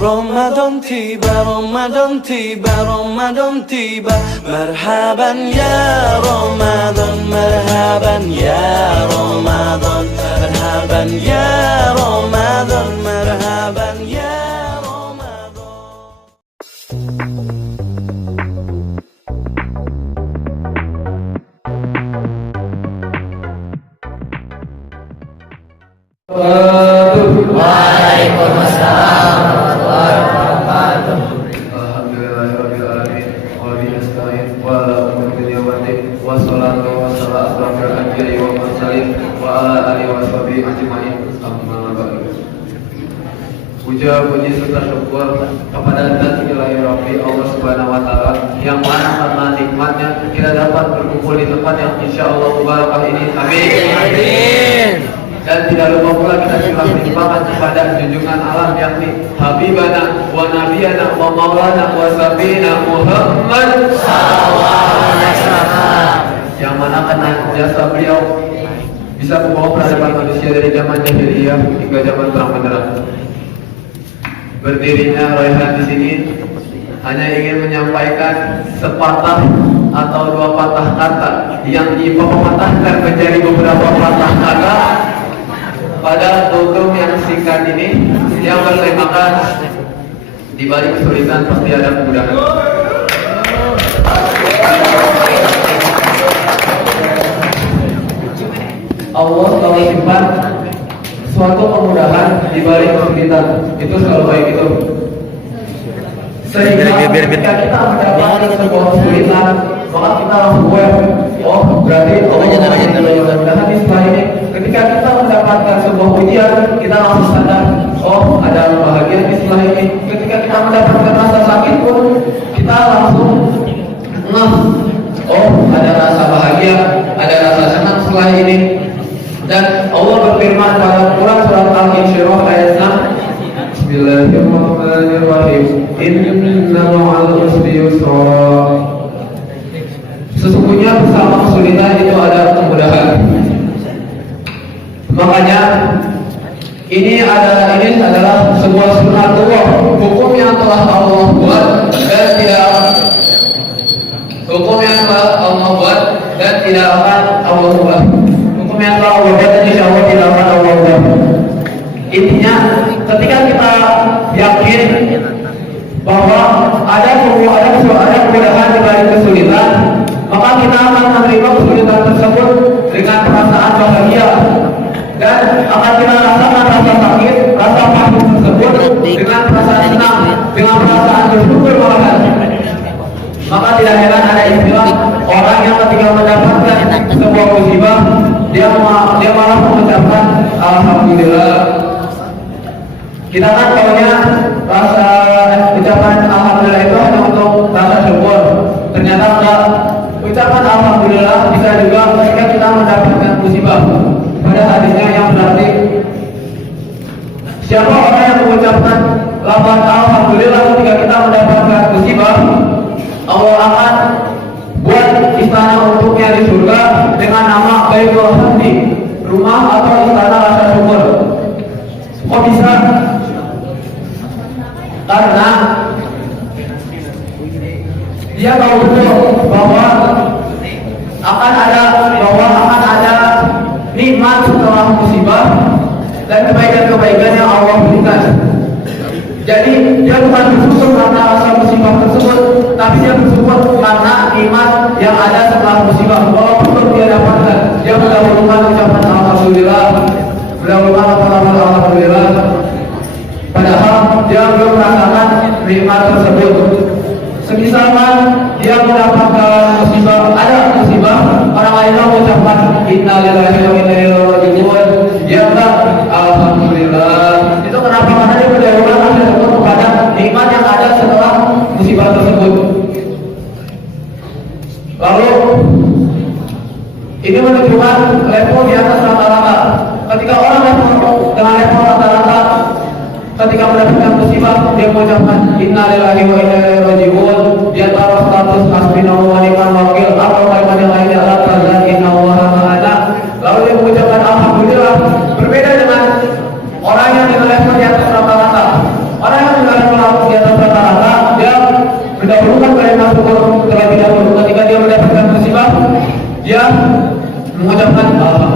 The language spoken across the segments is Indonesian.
Ramadan tiba, Ramadan tiba, Ramadan tiba. Marhaban ya Ramadan, marhaban ya Ramadan, marhaban ya Ramadan, marhaban ya Ramadan. Waalaikumsalam. Puja puji serta syukur kepada Zat Ilahi Rabbi Allah Subhanahu wa Ta'ala yang mana karena nikmatnya kita dapat berkumpul di tempat yang insya Allah mubarakah ini. Amin. Dan tidak lupa pula kita curah limpahkan kepada junjungan alam yakni Habibana wa Nabiyana wa Maulana wa Sabina Muhammad sallallahu alaihi wasallam, yang mana karena jasa beliau bisa membawa peradaban manusia dari zaman jahiliyah hingga zaman terang benderang. Berdirinya Raihan di sini hanya ingin menyampaikan sepatah atau dua patah kata yang dipematahkan menjadi beberapa patah kata pada kultum yang singkat ini, yang bertemakan di balik kesulitan pasti ada kemudahan. Allah selalu simpan suatu kemudahan di balik kesulitan, itu selalu baik itu. Sehingga ketika kita mendapatkan sebuah kesulitan, maka kita langsung oh berarti mudah-mudahan di setelah ini. Ketika kita mendapatkan sebuah ujian, kita langsung sadar, oh ada bahagia di setelah ini. Ketika kita mendapatkan rasa sakit pun, kita langsung ngeh, oh ada rasa bahagia, ada rasa senang setelah ini. Dan Allah berfirman pada Quran surat Al-Insyirah ayat 6, Bismillahirrahmanirrahim, Inna ma'al usri yusra. Sesungguhnya bersama kesulitan itu ada kemudahan. Makanya ini adalah sebuah sunatullah, hukum yang telah Allah buat dan tidak akan Allah ubah. Hukum yang telah Allah buat dan insya Allah tidak akan Allah ubah. Intinya ketika kita yakin bahwa ada kemudahan di balik kesulitan, maka kita akan menerima kesulitan tersebut dengan perasaan bahagia, dan akan kita rasakan rasa sakit, rasa pahit tersebut dengan perasaan senang, dengan perasaan bersyukur malahan. Maka tidak heran ada istilah orang yang ketika mendapatkan sebuah musibah, dia malah mengucapkan alhamdulillah. Kita kan taunya rasa ucapan alhamdulillah itu hanya untuk rasa syukur. Ternyata enggak. Ucapan alhamdulillah bisa juga ketika kita mendapatkan musibah. Pada hadisnya yang berarti siapa orang yang mengucapkan lafaz alhamdulillah ketika kita mendapatkan musibah, Allah akan buat istana untuknya di surga dengan nama Baitul Hamdi, rumah atau istana rasa syukur. Kok bisa? Karena dia tahu betul bahwa akan ada nikmat setelah musibah dan kebaikan-kebaikan yang Allah berikan. Jadi dia bukan bersyukur karena rasa musibah tersebut, tapi dia bersyukur karena nikmat yang ada setelah musibah. Walaupun dia dapatkan, dia mendahulukan ucapan alhamdulillah, mendahulukan alhamdulillah, padahal dia belum merasakan nikmat tersebut. Semisalkan dia mendapatkan musibah, ada musibah, orang lain mengucapkan innalillahi wa inna ilaihi raji'un, dia enggak alhamdulillah. Itu kenapa? Karena dia mendahulukan rasa syukur kepada nikmat yang ada setelah musibah tersebut. Lalu ini menunjukkan level di atas rata-rata. Ketika orang level dengan level rata-rata, ketika mendapatkan musibah, dia mengucapkan innalillahi wa inna ilaihi raji'un. Di antara status hasbunallahu wa ni'mal wakil atau kalimat yang lainnya la tahzan innallaha ma'ana. Lalu dia mengucapkan alhamdulillah. Berbeda dengan orang yang dengan level di atas rata-rata. Orang yang dengan level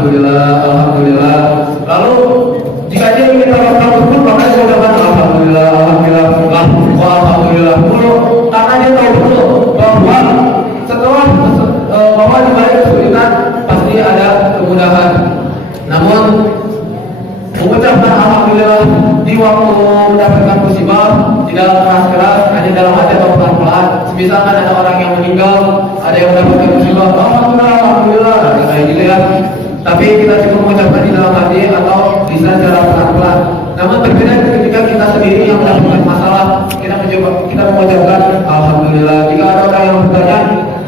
alhamdulillah, alhamdulillah. Lalu jika dia ingin kita bersyukur, maka dia ucapkan alhamdulillah, alhamdulillah, alhamdulillah dulu, karena dia tahu betul bahwa setelah bahwa di balik kesulitan pasti ada kemudahan. Namun mengucapkan alhamdulillah di waktu mendapatkan musibah tidak keras-keras, hanya dalam hati atau pelan-pelan. Misalkan ada orang yang meninggal, ada yang mendapatkan musibah, alhamdulillah, alhamdulillah, kayak gitu ya. Tapi kita cukup mengucapkan di dalam hati atau bisa secara pelan-pelan. Namun berbeda ketika kita sendiri yang mendapatkan masalah, kita mengucapkan alhamdulillah. Jika ada orang yang bertanya,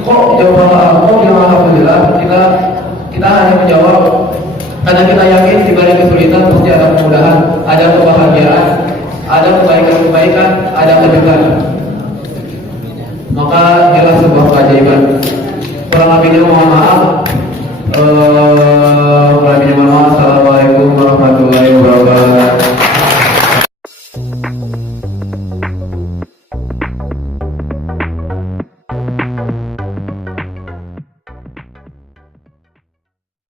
kok jawab alhamdulillah, kita hanya menjawab karena kita yakin di balik kesulitan pasti ada kemudahan, ada kebahagiaan, ada kebaikan-kebaikan, ada kejutan. Maka jelas sebuah keajaiban. Kurang lebihnya mohon maaf.